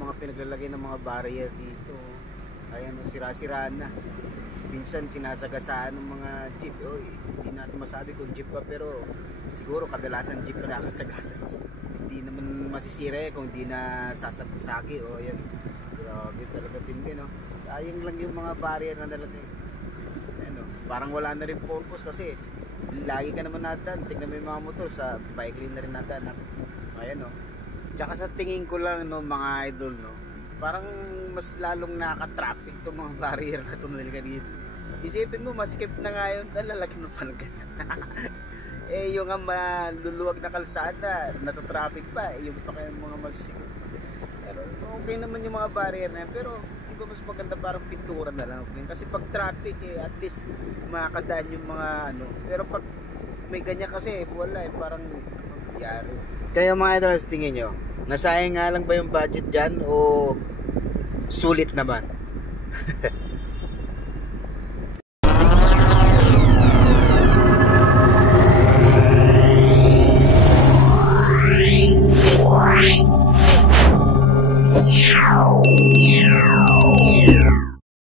mga pinaglalagay ng mga barrier dito. Ayan, sira-siraan na. Minsan sinasagasaan ng mga jeep. Oy, hindi natin masabi kung jeep pa, pero siguro kadalasan jeep na nakasagasa. Hindi naman masisira kung hindi na sasaki. O yan, grabe talaga tindi, no? Sayang lang yung mga barrier na nalagay. Ano, parang wala na rin purpose kasi lagi ka naman natin. Tingnan mo yung mga motor sa bike lane na rin natin. Ayan, no? Tsaka sa tingin ko lang, no, mga idol, no, parang mas lalong naka-traffic itong mga barrier na tunnel ka dito. Isipin mo, maskip na nga yun, lalaki naman ka. Eh, yung maluluwag na kalsada, natatraffic pa, yung pa kayo mga masisikip. Pero okay naman yung mga barrier na yun, pero di ba mas maganda parang pintura na lang. Kasi pag traffic, at least makakadaan yung mga ano. Pero pag may ganyan kasi, wala parang nangyari. Kaya mga idol, tingin nyo, nasayang nga lang ba yung budget dyan o sulit naman?